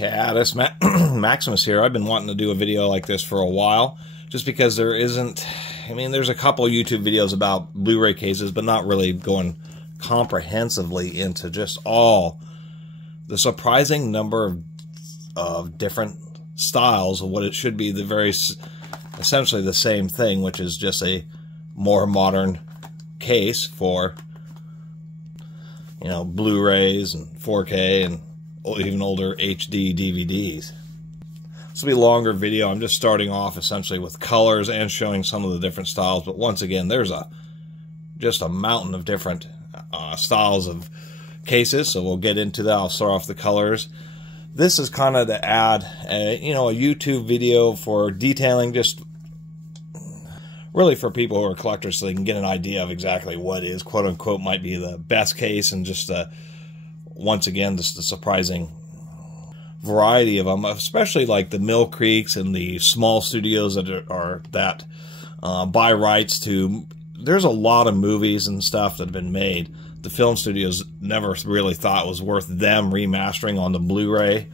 Catus, Maximus here. I've been wanting to do a video like this for a while, just because there isn't, I mean, there's a couple YouTube videos about Blu-ray cases, but not really going comprehensively into just all the surprising number of different styles of what it should be essentially the same thing, which is just a more modern case for, you know, Blu-rays and 4K and even older HD DVDs. This will be a longer video. I'm just starting off essentially with colors and showing some of the different styles, but once again, there's just a mountain of different styles of cases, so we'll get into that. I'll start off the colors. This is kind of to add a YouTube video for detailing, just really for people who are collectors, so they can get an idea of exactly what is quote-unquote might be the best case, and just once again, just a surprising variety of them, especially like the Mill Creeks and the small studios that buy rights to. There's a lot of movies and stuff that have been made. The film studios never really thought it was worth them remastering on the Blu-ray,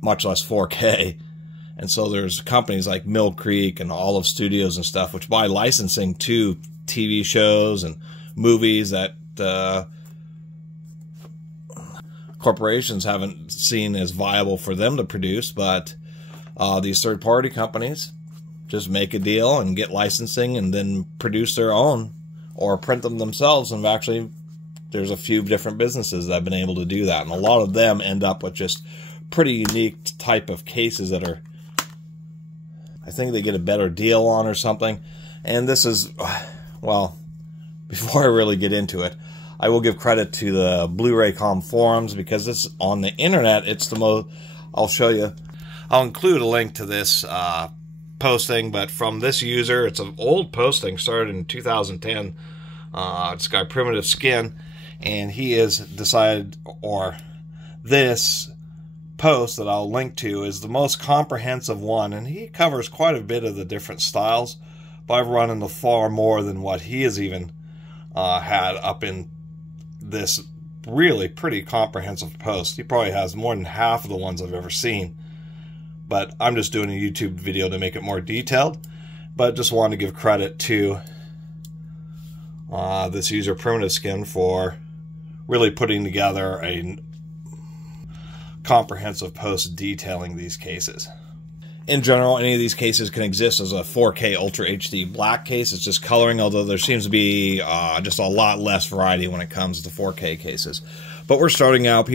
much less 4K. And so there's companies like Mill Creek and Olive Studios and stuff, which buy licensing to TV shows and movies that corporations haven't seen as viable for them to produce. But these third-party companies just make a deal and get licensing and then produce their own or print them themselves. And actually, there's a few different businesses that have been able to do that. And a lot of them end up with just pretty unique type of cases that are, I think they get a better deal on or something. And this is, well, before I really get into it, I will give credit to the Blu-ray.com forums, because this on the internet, it's the most, I'll show you. I'll include a link to this posting, but from this user, it's an old posting, started in 2010. This guy, Primitive Skin, and he has decided, or this post that I'll link to is the most comprehensive one, and he covers quite a bit of the different styles, but I've run into far more than what he has even had up in this really pretty comprehensive post. He probably has more than half of the ones I've ever seen, but I'm just doing a YouTube video to make it more detailed. But just wanted to give credit to this user, Primitive Skin, for really putting together a comprehensive post detailing these cases. In general, any of these cases can exist as a 4K Ultra HD black case. It's just coloring, although there seems to be just a lot less variety when it comes to 4K cases. But we're starting out.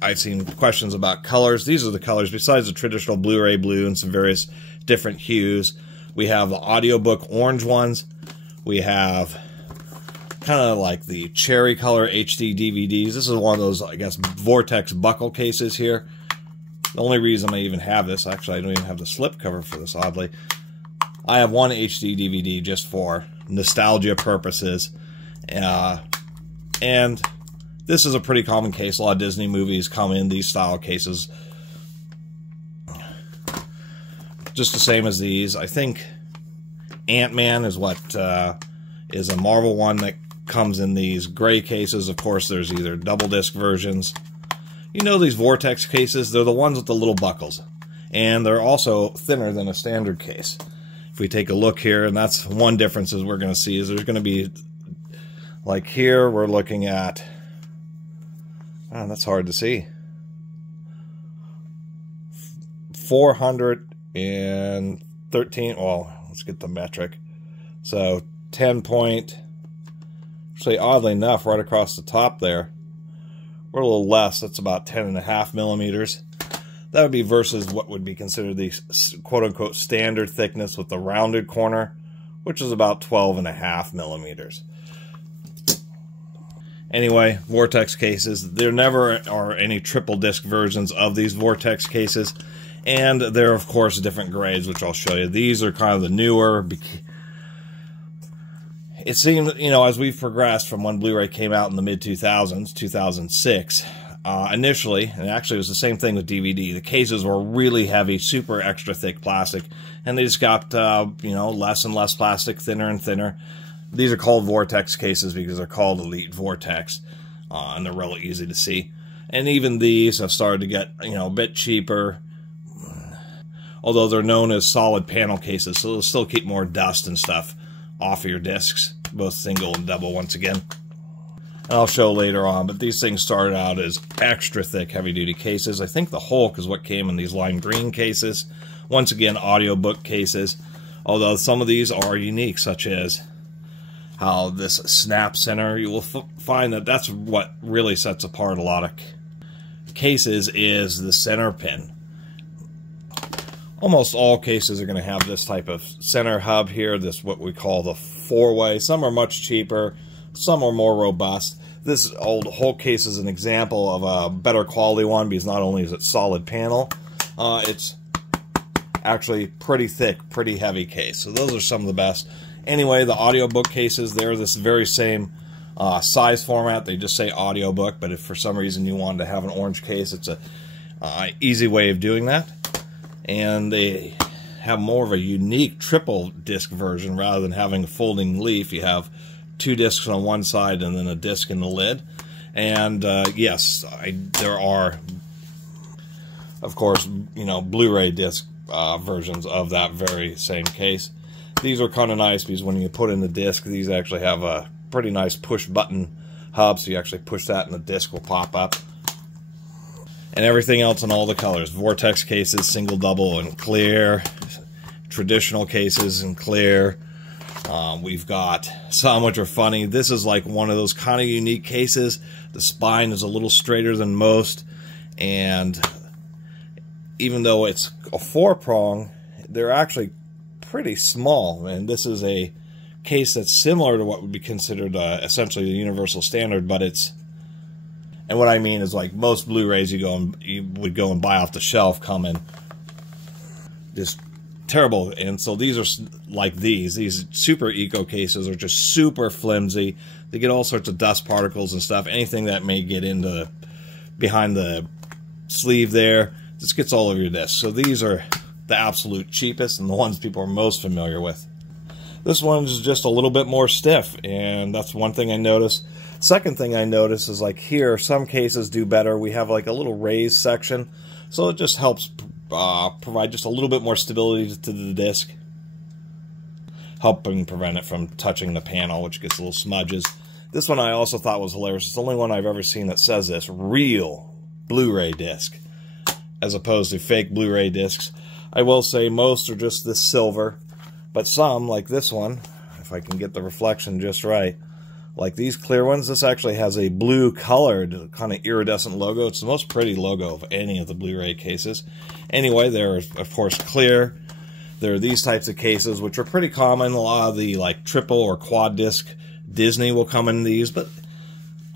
I've seen questions about colors. These are the colors, besides the traditional Blu-ray blue and some various different hues. We have the audiobook orange ones. We have kind of like the cherry color HD DVDs. This is one of those, I guess, Vortex buckle cases here. The only reason I even have this, actually I don't even have the slip cover for this, oddly. I have one HD DVD just for nostalgia purposes. And this is a pretty common case. A lot of Disney movies come in these style cases. Just the same as these. I think Ant-Man is what is a Marvel one that comes in these gray cases. Of course, there's either double disc versions. You know, these Vortex cases, they're the ones with the little buckles. And they're also thinner than a standard case. If we take a look here, and that's one difference we're going to see, is there's going to be, like here, we're looking at, that's hard to see, 413, well, let's get the metric. So 10 point, actually oddly enough, right across the top there, we're a little less. That's about 10.5 millimeters. That would be versus what would be considered the quote-unquote standard thickness with the rounded corner, which is about 12.5 millimeters. Anyway, Vortex cases, there never are any triple disc versions of these Vortex cases, and there are, of course, different grades, which I'll show you. These are kind of the newer. It seemed, as we've progressed from when Blu-ray came out in the mid-2000s, 2006, initially, and actually it was the same thing with DVD, the cases were really heavy, super extra thick plastic, and they just got, less and less plastic, thinner and thinner. These are called Vortex cases because they're called Elite Vortex, and they're really easy to see. And even these have started to get, you know, a bit cheaper, although they're known as solid panel cases, so they'll still keep more dust and stuff off of your discs, both single and double once again. And I'll show later on, but these things started out as extra thick heavy-duty cases. I think the Hulk is what came in these lime green cases. Once again, audiobook cases, although some of these are unique, such as how this snap center, you will find that that's what really sets apart a lot of cases, is the center pin. Almost all cases are going to have this type of center hub here, this what we call the four-way. Some are much cheaper, some are more robust. This old Hulk case is an example of a better quality one, because not only is it solid panel, it's actually pretty thick, pretty heavy case. So those are some of the best. Anyway, the audiobook cases, they're this very same size format. They just say audiobook, but if for some reason you wanted to have an orange case, it's a easy way of doing that. And they have more of a unique triple disc version rather than having a folding leaf. You have 2 discs on one side and then a disc in the lid. And yes, there are, of course, you know, Blu-ray disc versions of that very same case. These are kind of nice because when you put in the disc, these actually have a pretty nice push button hub, so you actually push that and the disc will pop up. And everything else in all the colors. Vortex cases, single, double, and clear. Traditional cases in clear. We've got some which are funny. This is like one of those kind of unique cases. The spine is a little straighter than most, and even though it's a 4-prong, they're actually pretty small. And this is a case that's similar to what would be considered essentially the universal standard, but it's, and what I mean is, like most Blu-rays you would go and buy off the shelf come in just terrible. And so these are like these super eco cases are just super flimsy. They get all sorts of dust particles and stuff. Anything that may get into behind the sleeve there just gets all over your disc. So these are the absolute cheapest and the ones people are most familiar with. This one's just a little bit more stiff, and that's one thing I noticed. Second thing I noticed is, like here, some cases do better. We have like a little raised section, so it just helps provide just a little bit more stability to the disc, helping prevent it from touching the panel, which gets little smudges. This one I also thought was hilarious. It's the only one I've ever seen that says this: real Blu-ray disc, as opposed to fake Blu-ray discs. I will say most are just this silver, but some, like this one, if I can get the reflection just right, like these clear ones, this actually has a blue colored kind of iridescent logo. It's the most pretty logo of any of the Blu-ray cases. Anyway, they're of course clear. There are these types of cases, which are pretty common. A lot of the like triple or quad disc Disney will come in these, but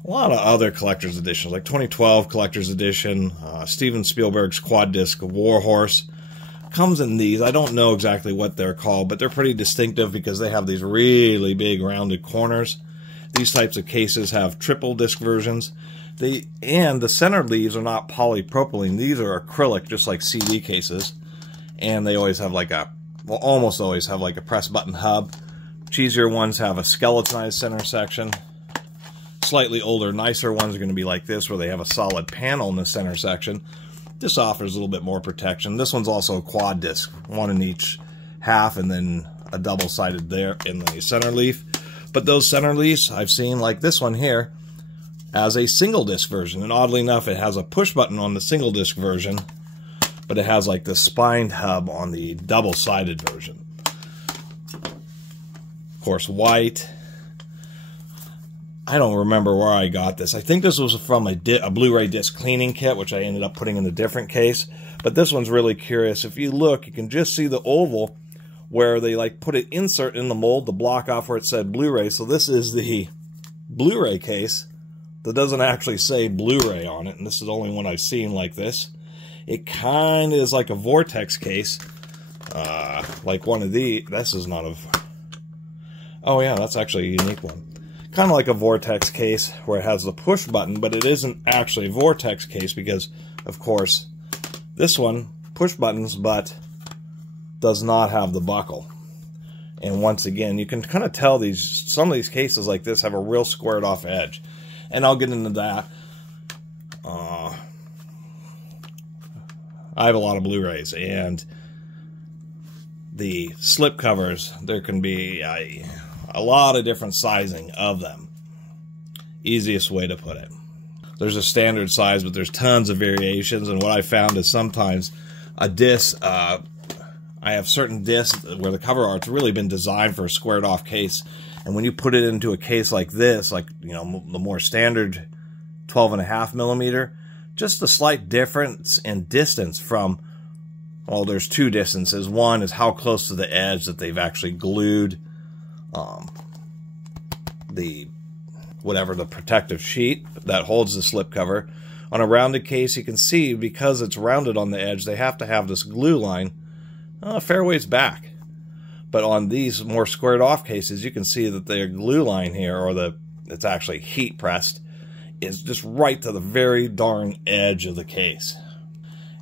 a lot of other collector's editions, like 2012 collector's edition, Steven Spielberg's quad disc War Horse, comes in these. I don't know exactly what they're called, but they're pretty distinctive because they have these really big rounded corners. These types of cases have triple disc versions. And the center leaves are not polypropylene. These are acrylic, just like CD cases. And they always have like a, well, almost always have like a press button hub. Cheesier ones have a skeletonized center section. Slightly older, nicer ones are going to be like this, where they have a solid panel in the center section. This offers a little bit more protection. This one's also a quad disc, one in each half, and then a double-sided there in the center leaf. But those center leaves I've seen, like this one here, as a single disc version. And oddly enough, it has a push button on the single disc version, but it has like the spined hub on the double-sided version. Of course, white. I don't remember where I got this. I think this was from a Blu-ray disc cleaning kit, which I ended up putting in a different case. But this one's really curious. If you look, you can just see the oval where they like put an insert in the mold to block off where it said Blu-ray. So this is the Blu-ray case that doesn't actually say Blu-ray on it. And this is the only one I've seen like this. It kind of is like a Vortex case. Like one of these. This is not a... Oh yeah, that's actually a unique one. Kind of like a Vortex case where it has the push button, but it isn't actually a Vortex case because, of course, this one, push buttons, but does not have the buckle. And once again, you can kind of tell some of these cases like this have a real squared off edge. And I'll get into that I have a lot of Blu-rays, and the slip covers, there can be a lot of different sizing of them. Easiest way to put it. There's a standard size, but there's tons of variations, and what I found is sometimes a disc, I have certain discs where the cover art's really been designed for a squared off case, and when you put it into a case like this, like, you know, the more standard 12.5 millimeter, just a slight difference in distance from, well, there's two distances. One is how close to the edge that they've actually glued the protective sheet that holds the slipcover. On a rounded case, you can see, because it's rounded on the edge, they have to have this glue line a fair ways back. But on these more squared off cases, you can see that their glue line here, or it's actually heat pressed, is just right to the very darn edge of the case.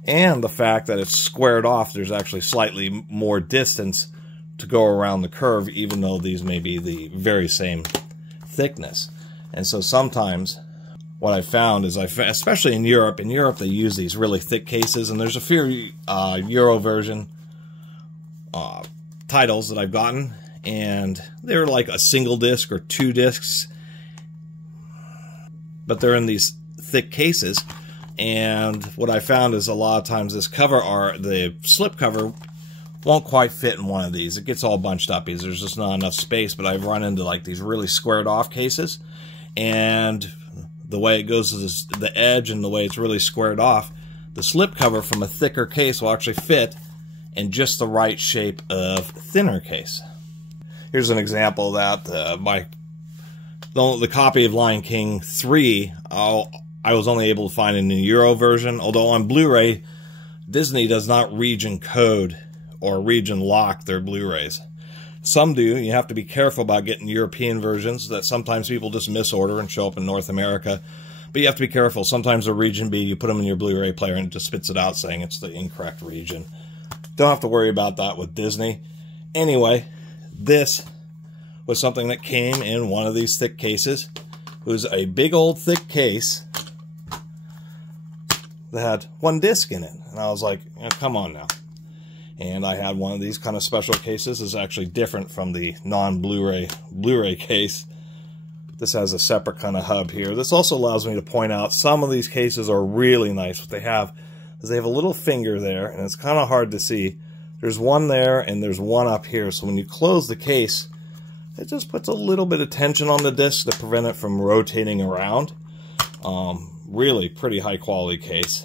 And the fact that it's squared off, there's actually slightly more distance to go around the curve, even though these may be the very same thickness. And so sometimes what I found is, especially in Europe they use these really thick cases, and there's a few Euro version titles that I've gotten, and they're like a single disc or two discs, but they're in these thick cases. And what I found is a lot of times this the slip cover won't quite fit in one of these. It gets all bunched up because there's just not enough space. But I've run into like these really squared off cases, and the way it goes to the edge and the way it's really squared off, the slip cover from a thicker case will actually fit in just the right shape of thinner case. Here's an example of that. The copy of Lion King 3, I was only able to find in the Euro version, although on Blu-ray, Disney does not region code or region lock their Blu-rays. Some do. You have to be careful about getting European versions that sometimes people just misorder and show up in North America. But you have to be careful. Sometimes a region B, you put them in your Blu-ray player and it just spits it out saying it's the incorrect region. Don't have to worry about that with Disney. Anyway, this was something that came in one of these thick cases. It was a big old thick case that had one disc in it. And I was like, come on now. And I had one of these kind of special cases. It's actually different from the non-Blu-ray case. This has a separate kind of hub here. This also allows me to point out some of these cases are really nice. What they have is they have a little finger there, and it's kind of hard to see. There's one there, and there's one up here. So when you close the case, it just puts a little bit of tension on the disc to prevent it from rotating around. Really pretty high quality case.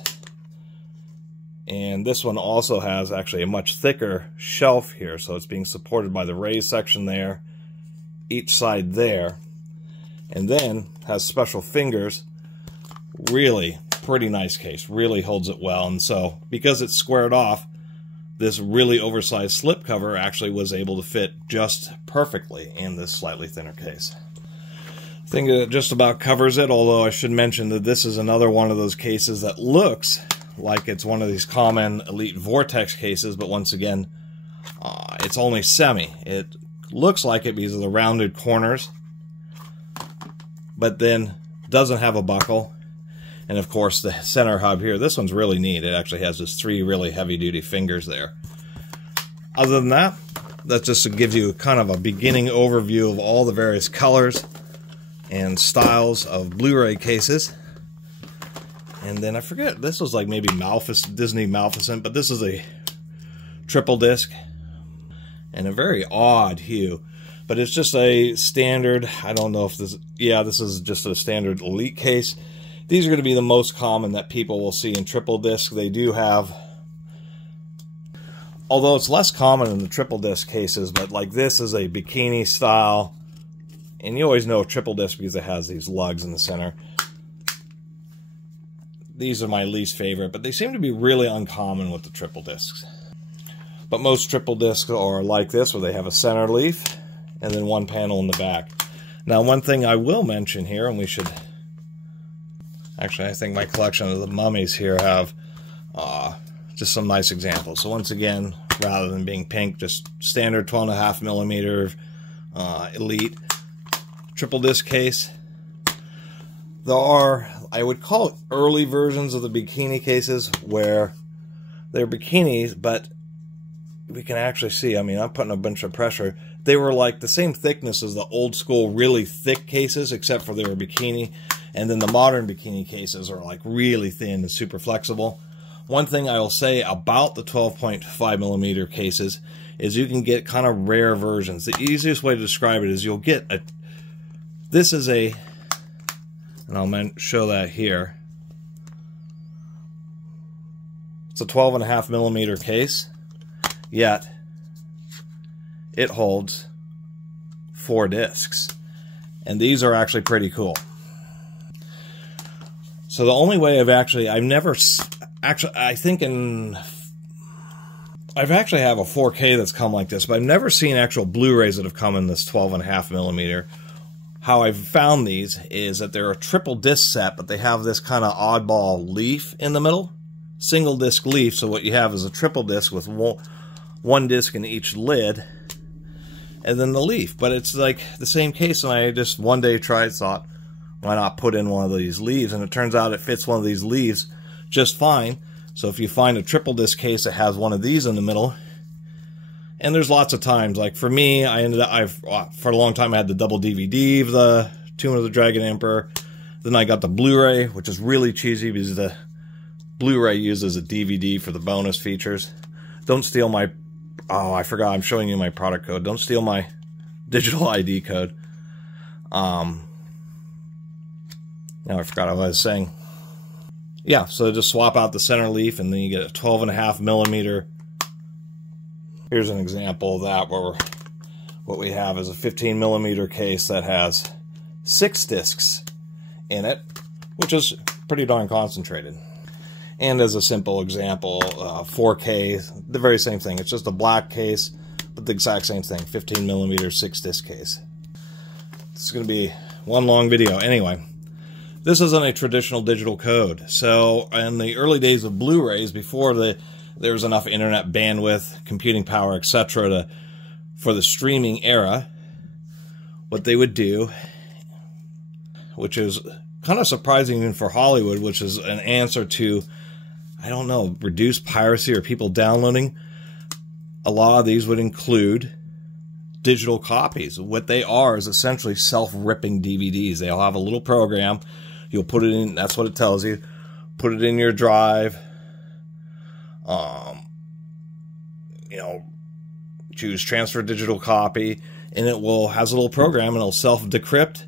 And this one also has actually a much thicker shelf here, so it's being supported by the raised section there, each side there, and then has special fingers. Really pretty nice case, really holds it well. And so because it's squared off, this really oversized slipcover actually was able to fit just perfectly in this slightly thinner case. I think it just about covers it, although I should mention that this is another one of those cases that looks like it's one of these common Elite Vortex cases, but once again, it's only semi. It looks like it because of the rounded corners, but then doesn't have a buckle. And of course, the center hub here, this one's really neat. It actually has just 3 really heavy-duty fingers there. Other than that, that's just to give you kind of a beginning overview of all the various colors and styles of Blu-ray cases. And then I forget, this was like maybe Disney Maleficent, but this is a triple disc and a very odd hue. But it's just a standard, I don't know if this, yeah, this is just a standard Elite case. These are going to be the most common that people will see in triple disc. They do have, although it's less common in the triple disc cases, but like this is a bikini style. And you always know triple disc because it has these lugs in the center. These are my least favorite, but they seem to be really uncommon with the triple discs. But most triple discs are like this, where they have a center leaf and then one panel in the back. Now, one thing I will mention here, and we should... Actually, I think my collection of the mummies here have just some nice examples. So once again, rather than being pink, just standard 12.5 millimeter Elite triple disc case. There are, I would call it early versions of the bikini cases where They're bikinis, but we can actually see, I mean, I'm putting a bunch of pressure. They were like the same thickness as the old school really thick cases, except for they were bikini. And then the modern bikini cases are like really thin and super flexible. One thing I will say about the 12.5 millimeter cases is you can get kind of rare versions. The easiest way to describe it is you'll get a, this is a, and I'll show that here. It's a 12.5 millimeter case, yet it holds 4 discs. And these are actually pretty cool. So the only way I've never, I think I've actually have a 4K that's come like this, but I've never seen actual Blu-rays that have come in this 12.5 millimeter. How I've found these is that they're a triple disc set, but they have this kind of oddball leaf in the middle. Single disc leaf, so what you have is a triple disc with one disc in each lid, and then the leaf. But it's like the same case, and I just one day tried, thought, why not put in one of these leaves? And it turns out it fits one of these leaves just fine. So if you find a triple disc case that has one of these in the middle, and there's lots of times, like for me, I ended up, for a long time I had the double DVD of the Tomb of the Dragon Emperor. Then I got the Blu-ray, which is really cheesy because the Blu-ray uses a DVD for the bonus features. Don't steal my, oh, I forgot, I'm showing you my product code. Don't steal my digital ID code. Now I forgot what I was saying. Yeah, so just swap out the center leaf and then you get a 12.5 millimeter. Here's an example of that where what we have is a 15 millimeter case that has 6 discs in it, which is pretty darn concentrated. And as a simple example, 4K, the very same thing. It's just a black case, but the exact same thing, 15 millimeter 6 disc case. It's going to be one long video. Anyway, this isn't a traditional digital code. So in the early days of Blu-rays, before there was enough internet bandwidth, computing power, etc. for the streaming era, what they would do, which is kind of surprising even for Hollywood, which is an answer to, I don't know, reduce piracy or people downloading. A lot of these would include digital copies. What they are is essentially self-ripping DVDs. They'll have a little program. You'll put it in, that's what it tells you. Put it in your drive. You know, choose transfer digital copy, and it will has a little program, and it'll self-decrypt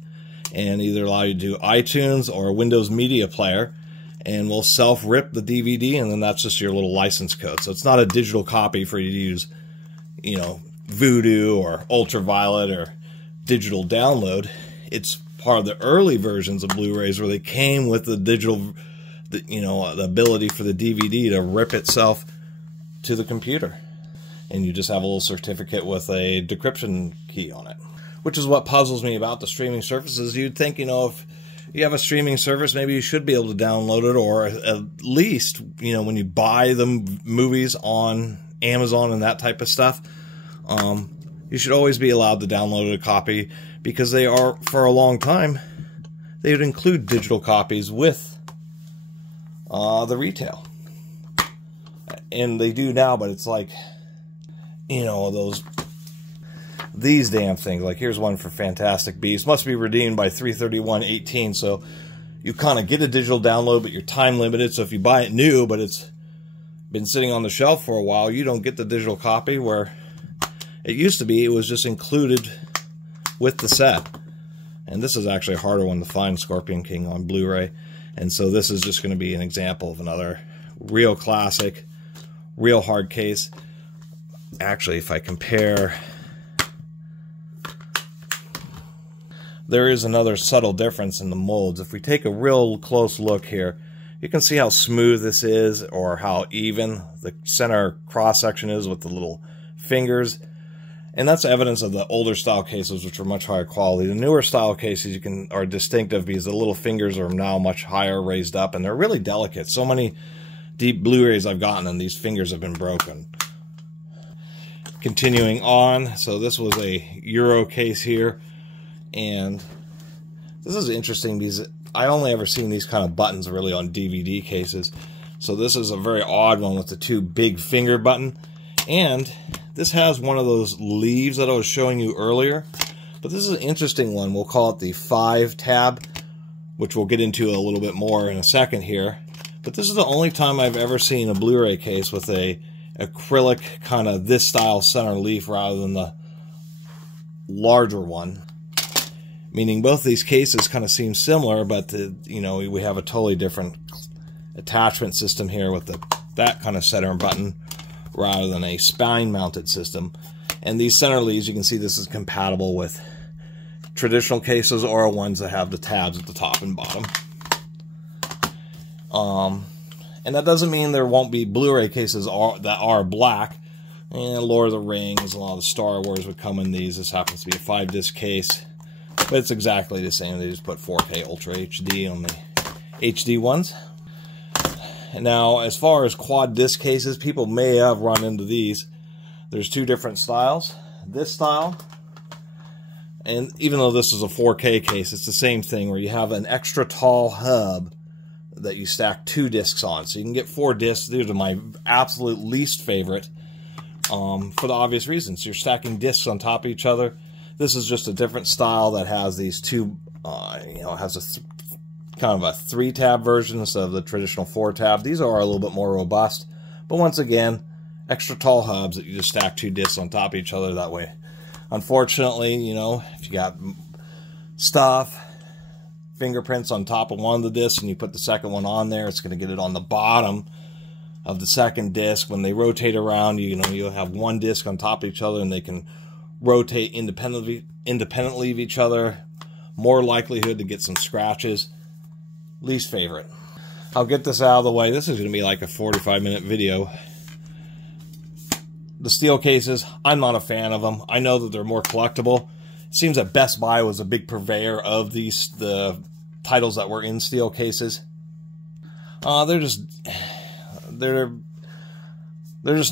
and either allow you to do iTunes or a Windows Media Player, and will self-rip the DVD, and then that's just your little license code. So it's not a digital copy for you to use, you know, Voodoo or Ultraviolet or digital download. It's part of the early versions of Blu-rays where they came with the digital, you know, the ability for the DVD to rip itself to the computer. And you just have a little certificate with a decryption key on it. Which is what puzzles me about the streaming services. You'd think, you know, if you have a streaming service, maybe you should be able to download it, or at least, you know, when you buy the movies on Amazon and that type of stuff, you should always be allowed to download a copy, because they are, for a long time, they would include digital copies with the retail. And they do now, but it's like, you know, these damn things. Like here's one for Fantastic Beasts. Must be redeemed by 3/31/18. So you kind of get a digital download, but you're time limited. So if you buy it new, but it's been sitting on the shelf for a while, you don't get the digital copy, where it used to be it was just included with the set. And this is actually a harder one to find, Scorpion King on Blu-ray. And so this is just going to be an example of another real classic, real hard case. Actually, if I compare, there is another subtle difference in the molds. If we take a real close look here, you can see how smooth this is, or how even the center cross-section is with the little fingers. And that's evidence of the older style cases, which are much higher quality. The newer style cases are distinctive because the little fingers are now much higher, raised up, and they're really delicate. So many deep Blu-rays I've gotten, and these fingers have been broken. Continuing on, so this was a Euro case here, and this is interesting because I only ever seen these kind of buttons really on DVD cases. So this is a very odd one with the 2 big finger button. And this has one of those leaves that I was showing you earlier. But this is an interesting one. We'll call it the 5 tab, which we'll get into a little bit more in a second here. But this is the only time I've ever seen a Blu-ray case with a acrylic kind of this style center leaf rather than the larger one. Meaning both these cases kind of seem similar, but you know, we have a totally different attachment system here with that kind of center button rather than a spine mounted system. And these center leaves, you can see this is compatible with traditional cases or ones that have the tabs at the top and bottom. And that doesn't mean there won't be Blu-ray cases that are black. And Lord of the Rings, a lot of the Star Wars would come in these. This happens to be a 5-disc case. But it's exactly the same. They just put 4K Ultra HD on the HD ones. And now, as far as quad disc cases, people may have run into these. There's 2 different styles. This style, and even though this is a 4K case, it's the same thing where you have an extra tall hub that you stack 2 discs on. So you can get 4 discs. These are my absolute least favorite for the obvious reasons. You're stacking discs on top of each other. This is just a different style that has these 2, you know, it has a kind of a 3-tab version instead of the traditional 4-tab. These are a little bit more robust, but once again, extra tall hubs that you just stack 2 discs on top of each other that way. Unfortunately, you know, if you got stuff, fingerprints on top of one of the discs and you put the second one on there, it's going to get it on the bottom of the second disc. When they rotate around, you know, you'll have 1 disc on top of each other and they can rotate independently of each other. More likelihood to get some scratches. Least favorite. I'll get this out of the way. This is going to be like a 45-minute video. The steel cases, I'm not a fan of them. I know that they're more collectible. It seems that Best Buy was a big purveyor of the titles that were in steel cases. They're just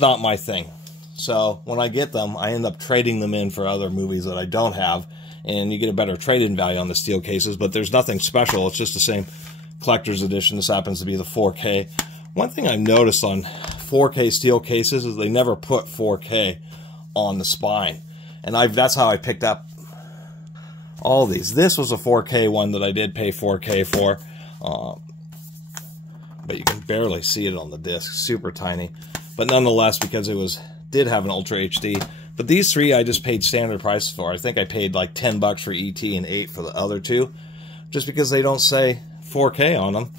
not my thing. So when I get them, I end up trading them in for other movies that I don't have, and you get a better trade-in value on the steel cases, but there's nothing special. It's just the same collector's edition. This happens to be the 4K. One thing I've noticed on 4K steel cases is they never put 4K on the spine. And that's how I picked up all these. This was a 4K one that I did pay 4K for. But you can barely see it on the disc. Super tiny. But nonetheless, because it did have an Ultra HD. But these 3 I just paid standard prices for. I think I paid like $10 for ET and $8 for the other 2. Just because they don't say 4K on them.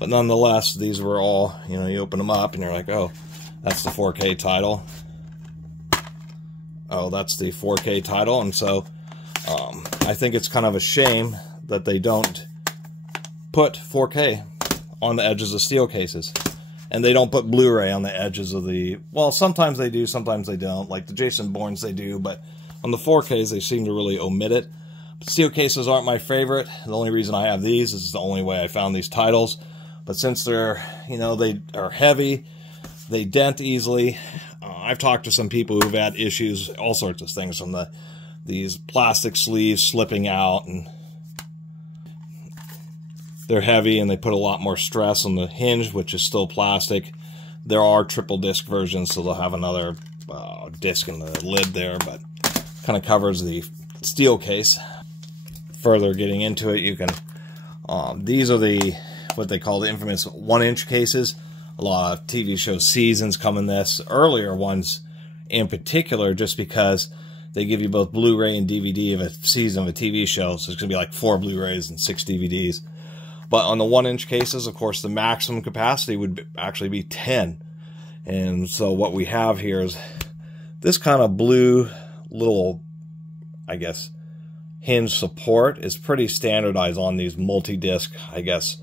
But nonetheless, these were all, you know, you open them up and you're like, oh, that's the 4K title. Oh, that's the 4K title. And so I think it's kind of a shame that they don't put 4K on the edges of steel cases. And they don't put Blu-ray on the edges of the... Well, sometimes they do, sometimes they don't. Like the Jason Bournes, they do. But on the 4Ks, they seem to really omit it. But steel cases aren't my favorite. The only reason I have these is the only way I found these titles. But since they're, you know, they are heavy, they dent easily. I've talked to some people who've had issues, all sorts of things from these plastic sleeves slipping out, and they're heavy and they put a lot more stress on the hinge, which is still plastic. There are triple disc versions, so they'll have another disc in the lid there, but kind of covers the steel case. Further getting into it, you can, these are what they call the infamous 1-inch cases. A lot of TV show seasons come in this. Earlier ones in particular, just because they give you both Blu-ray and DVD of a season of a TV show. So it's going to be like 4 Blu-rays and 6 DVDs. But on the 1-inch cases, of course, the maximum capacity would actually be 10. And so what we have here is this kind of blue little, I guess, hinge support is pretty standardized on these multi-disc, I guess,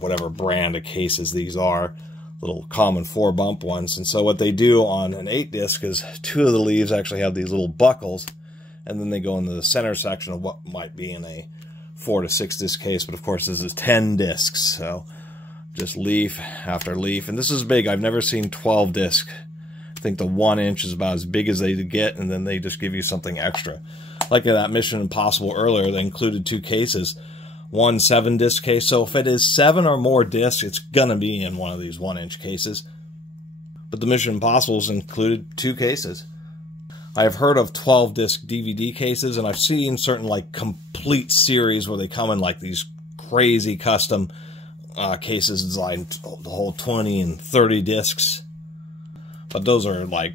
whatever brand of cases these are, little common 4-bump ones. And so what they do on an 8-disc is 2 of the leaves actually have these little buckles, and then they go into the center section of what might be in a 4 to 6 disc case. But of course this is 10 discs, so just leaf after leaf. And this is big. I've never seen 12 disc. I think the 1-inch is about as big as they get, and then they just give you something extra. Like in that Mission Impossible earlier, they included 2 cases. one 7-disc case. So if it is 7 or more discs, it's gonna be in one of these 1-inch cases. But the Mission Impossibles included 2 cases. I have heard of 12-disc DVD cases, and I've seen certain like complete series where they come in like these crazy custom cases designed the whole 20 and 30 discs. But those are like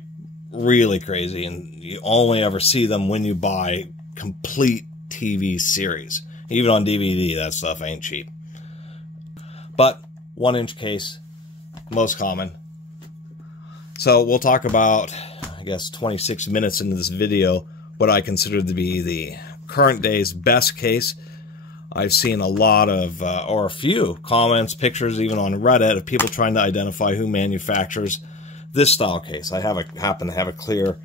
really crazy, and you only ever see them when you buy complete TV series. Even on DVD, that stuff ain't cheap. But 1-inch case, most common. So we'll talk about, I guess, 26 minutes into this video, what I consider to be the current day's best case. I've seen a lot of, or a few comments, pictures, even on Reddit, of people trying to identify who manufactures this style case. I happen to have a clear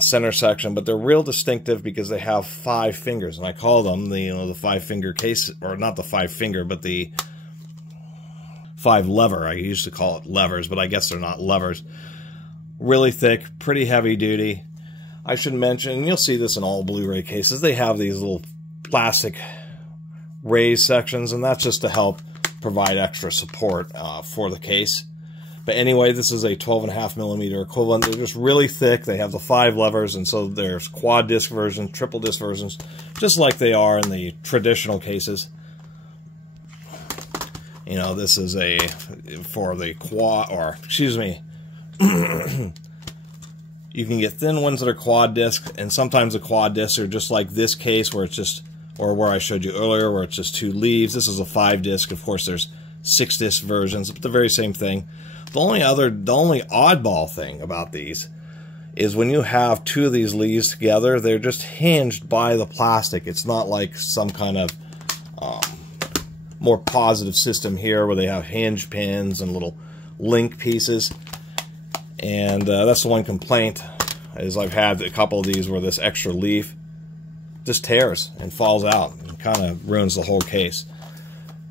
center section, but they're real distinctive because they have 5 fingers, and I call them the 5-finger case, or not the 5-finger, but the 5-lever. I used to call it levers, but I guess they're not levers. Really thick, pretty heavy duty. I should mention, and you'll see this in all Blu-ray cases, they have these little plastic raised sections, and that's just to help provide extra support for the case. But anyway, this is a 12.5mm equivalent. They're just really thick. They have the 5 levers, and so there's quad disc versions, triple disc versions, just like they are in the traditional cases. You know, this is for the quad, or excuse me, you can get thin ones that are quad disc, and sometimes the quad discs are just like this case where it's just, or where I showed you earlier, where it's just 2 leaves. This is a 5-disc. Of course, there's 6-disc versions, but the very same thing. The only oddball thing about these is when you have 2 of these leaves together, they're just hinged by the plastic. It's not like some kind of more positive system here where they have hinge pins and little link pieces. And that's the one complaint, is I've had a couple of these where this extra leaf just tears and falls out and kind of ruins the whole case.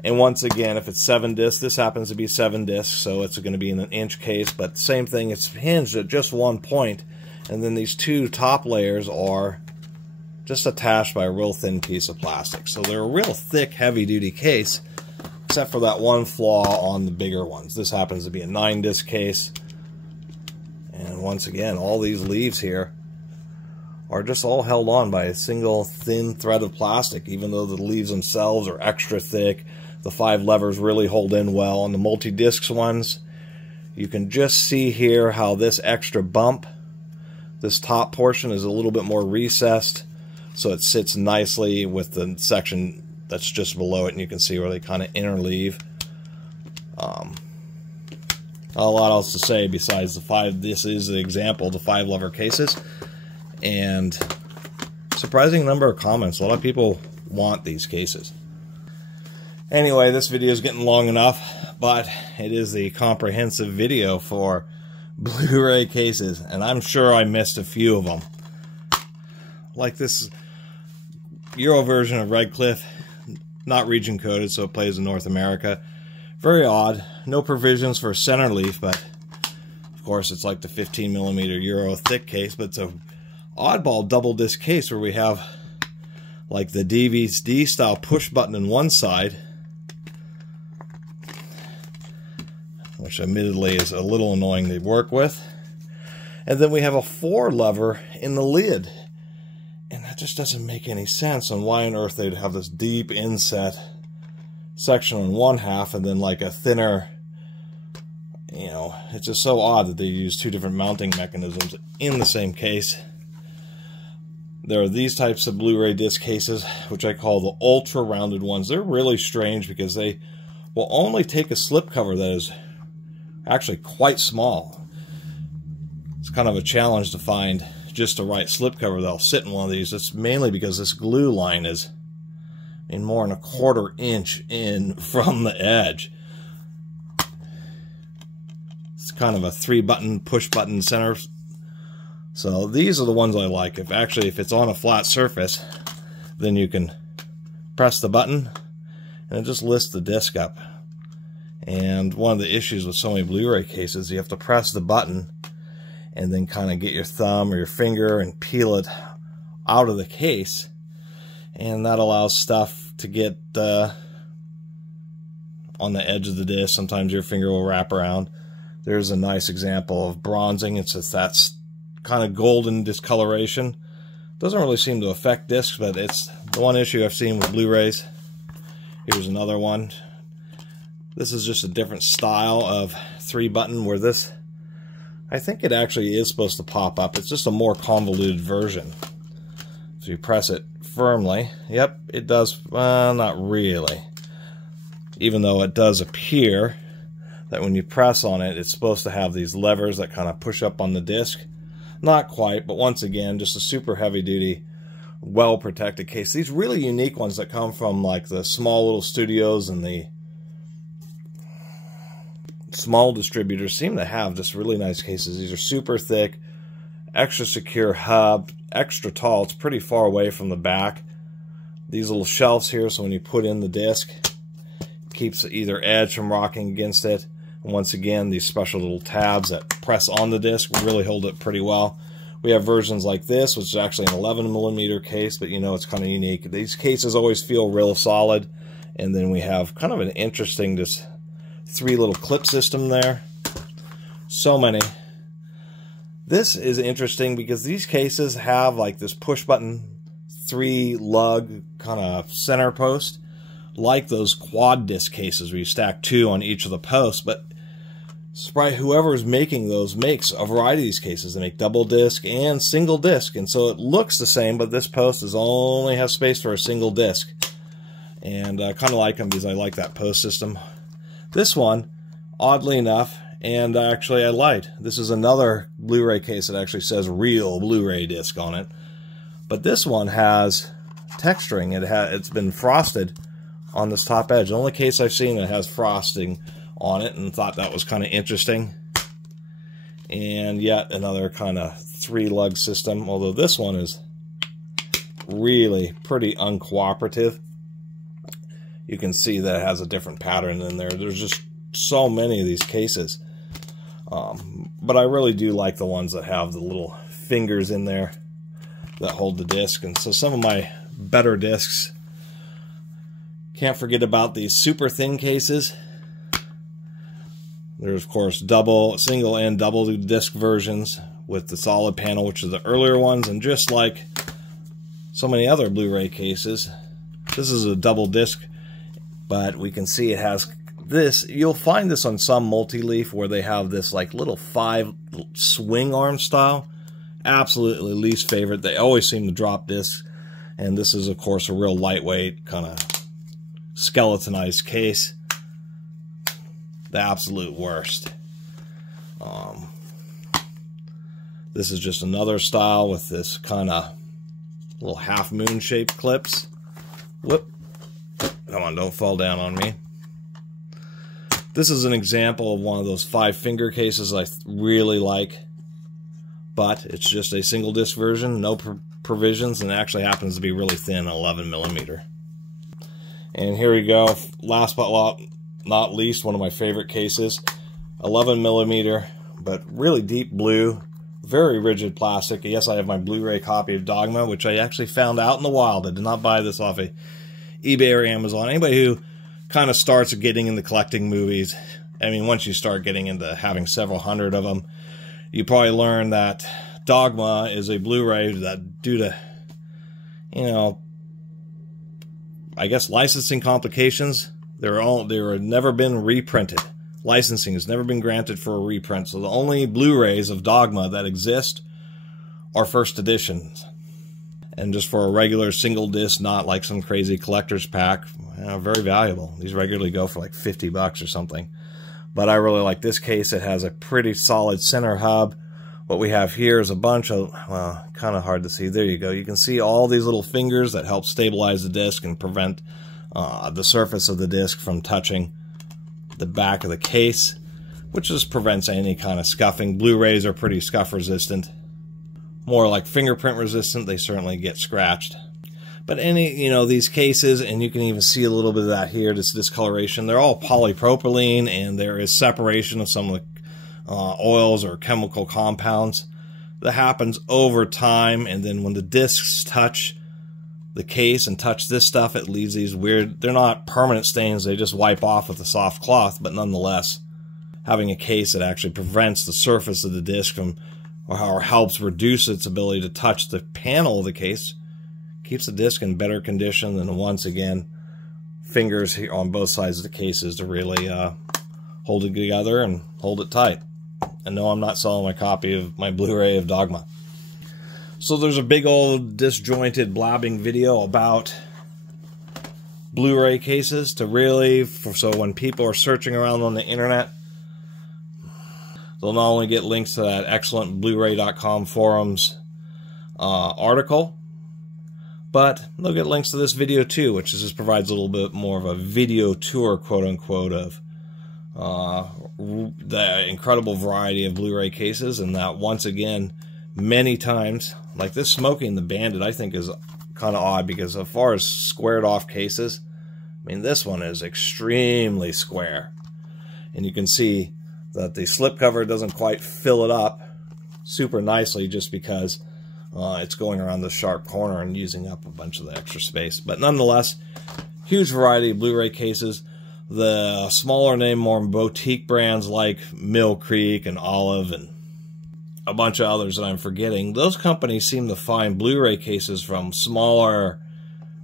And once again, if it's 7 discs, this happens to be 7 discs, so it's going to be in an inch case, but same thing, it's hinged at just one point, and then these 2 top layers are just attached by a real thin piece of plastic. So they're a real thick, heavy-duty case, except for that one flaw on the bigger ones. This happens to be a 9-disc case, and once again, all these leaves here are just all held on by a single thin thread of plastic, even though the leaves themselves are extra thick. The 5 levers really hold in well. On the multi-discs ones, you can just see here how this extra bump, this top portion is a little bit more recessed, so it sits nicely with the section that's just below it, and you can see where they kind of interleave. Not a lot else to say besides the 5. This is the example, the 5-lever cases, and surprising number of comments. A lot of people want these cases. Anyway, this video is getting long enough, but it is the comprehensive video for Blu-ray cases, and I'm sure I missed a few of them. Like this Euro version of Redcliffe, not region coded, so it plays in North America. Very odd. No provisions for center leaf, but of course it's like the 15mm Euro thick case, but it's a oddball double disc case where we have like the DVD style push button in one side, which admittedly is a little annoying to work with, and then we have a 4-lever in the lid, and that just doesn't make any sense on why on earth they'd have this deep inset section on one half and then like a thinner, you know, it's just so odd that they use 2 different mounting mechanisms in the same case. There are these types of Blu-ray disc cases, which I call the ultra rounded ones. They're really strange because they will only take a slipcover that is actually quite small. It's kind of a challenge to find just the right slipcover that'll sit in one of these. It's mainly because this glue line is in more than a 1/4 inch in from the edge. It's kind of a 3-button push button center. So these are the ones I like. If it's on a flat surface, then you can press the button and it just lifts the disc up. And one of the issues with so many Blu-ray cases, you have to press the button and then kind of get your thumb or your finger and peel it out of the case. And that allows stuff to get on the edge of the disc. Sometimes your finger will wrap around. There's a nice example of bronzing. It's just that kind of golden discoloration. Doesn't really seem to affect discs, but it's the one issue I've seen with Blu-rays. Here's another one. This is just a different style of 3-button, where this, I think it actually is supposed to pop up. It's just a more convoluted version. So you press it firmly. Yep, it does. Not really. Even though it does appear that when you press on it, it's supposed to have these levers that kind of push up on the disc. Not quite, but once again, just a super heavy-duty, well-protected case. These really unique ones that come from like the small little studios and the small distributors seem to have just really nice cases. These are super thick, extra secure hub, extra tall. It's pretty far away from the back. These little shelves here, so when you put in the disc, it keeps either edge from rocking against it. And once again, these special little tabs that press on the disc really hold it pretty well. We have versions like this, which is actually an 11mm case, but you know, it's kind of unique. These cases always feel real solid. And then we have kind of an interesting just 3 little clip system there. So many. This is interesting because these cases have like this push button 3 lug kind of center post, like those quad disc cases where you stack 2 on each of the posts. But whoever's making those makes a variety of these cases. They make double disc and single disc, and so it looks the same, but this post only has space for a single disc. And I kind of like them because I like that post system. This one, oddly enough, and actually I lied, this is another Blu-ray case that actually says real Blu-ray disc on it. But this one has texturing. It's been frosted on this top edge. The only case I've seen that has frosting on it, and thought that was kind of interesting. And yet another kind of 3-lug system, although this one is really pretty uncooperative. You can see that it has a different pattern in there. There's just so many of these cases. But I really do like the ones that have the little fingers in there that hold the disc. And so some of my better discs, can't forget about these super thin cases. There's, of course, single and double disc versions with the solid panel, which are the earlier ones. And just like so many other Blu-ray cases, this is a double disc, but we can see it has this. You'll find this on some multi-leaf where they have this like little 5 swing arm style. Absolutely least favorite. They always seem to drop discs. And this is, of course, a real lightweight, kind of skeletonized case. The absolute worst. This is just another style with this kind of little half moon shaped clips. Whoop. Come on, don't fall down on me. This is an example of one of those 5-finger cases I really like, but it's just a single disc version, no provisions, and it actually happens to be really thin, 11mm. And here we go, last but not least, one of my favorite cases, 11mm, but really deep blue, very rigid plastic. Yes, I have my Blu-ray copy of Dogma, which I actually found out in the wild. I did not buy this off of eBay or Amazon. Anybody who kind of starts getting into collecting movies, I mean, once you start getting into having several hundred of them, you probably learn that Dogma is a Blu-ray that, due to, you know, I guess licensing complications, they were never been reprinted. Licensing has never been granted for a reprint, so the only Blu-rays of Dogma that exist are first editions. And just for a regular single disc, not like some crazy collector's pack, very valuable. These regularly go for like $50 or something. But I really like this case. It has a pretty solid center hub. What we have here is a bunch of, well, kind of hard to see. There you go. You can see all these little fingers that help stabilize the disc and prevent the surface of the disc from touching the back of the case, which just prevents any kind of scuffing. Blu-rays are pretty scuff resistant. More like fingerprint resistant. They certainly get scratched. But these cases, and you can even see a little bit of that here, this discoloration, they're all polypropylene, and there is separation of some of the oils or chemical compounds that happens over time, and then when the discs touch, the case and touch this stuff, it leaves these weird, they're not permanent stains, they just wipe off with a soft cloth, but nonetheless, having a case that actually prevents the surface of the disc from, or helps reduce its ability to touch the panel of the case, keeps the disc in better condition than, once again, fingers here on both sides of the cases to really hold it together and hold it tight. And no, I'm not selling my copy of my Blu-ray of Dogma. So there's a big old disjointed blabbing video about Blu-ray cases to really, so when people are searching around on the internet, they'll not only get links to that excellent Blu-ray.com forums article, but they'll get links to this video too, which just provides a little bit more of a video tour, quote-unquote, of the incredible variety of Blu-ray cases, and that, once again, many times, like this Smoking the Bandit, I think is kind of odd, because as far as squared off cases, I mean, this one is extremely square. And you can see that the slipcover doesn't quite fill it up super nicely, just because it's going around the sharp corner and using up a bunch of the extra space. But nonetheless, huge variety of Blu-ray cases. The smaller name, more boutique brands like Mill Creek and Olive and a bunch of others that I'm forgetting, those companies seem to find Blu-ray cases from smaller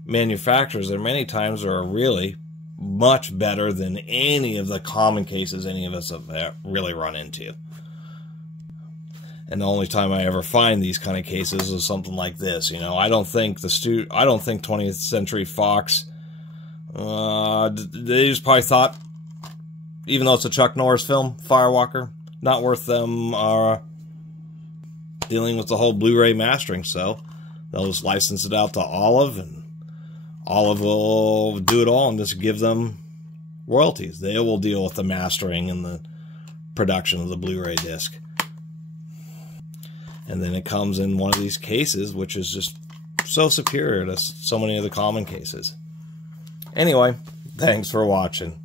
manufacturers that many times are really much better than any of the common cases any of us have really run into. And the only time I ever find these kind of cases is something like this. You know, I don't think 20th Century Fox, they just probably thought, even though it's a Chuck Norris film, Firewalker, not worth them dealing with the whole Blu-ray mastering, so they'll just license it out to Olive, and Olive will do it all and just give them royalties. They will deal with the mastering and the production of the Blu-ray disc. And then it comes in one of these cases, which is just so superior to so many of the common cases. Anyway, thanks for watching.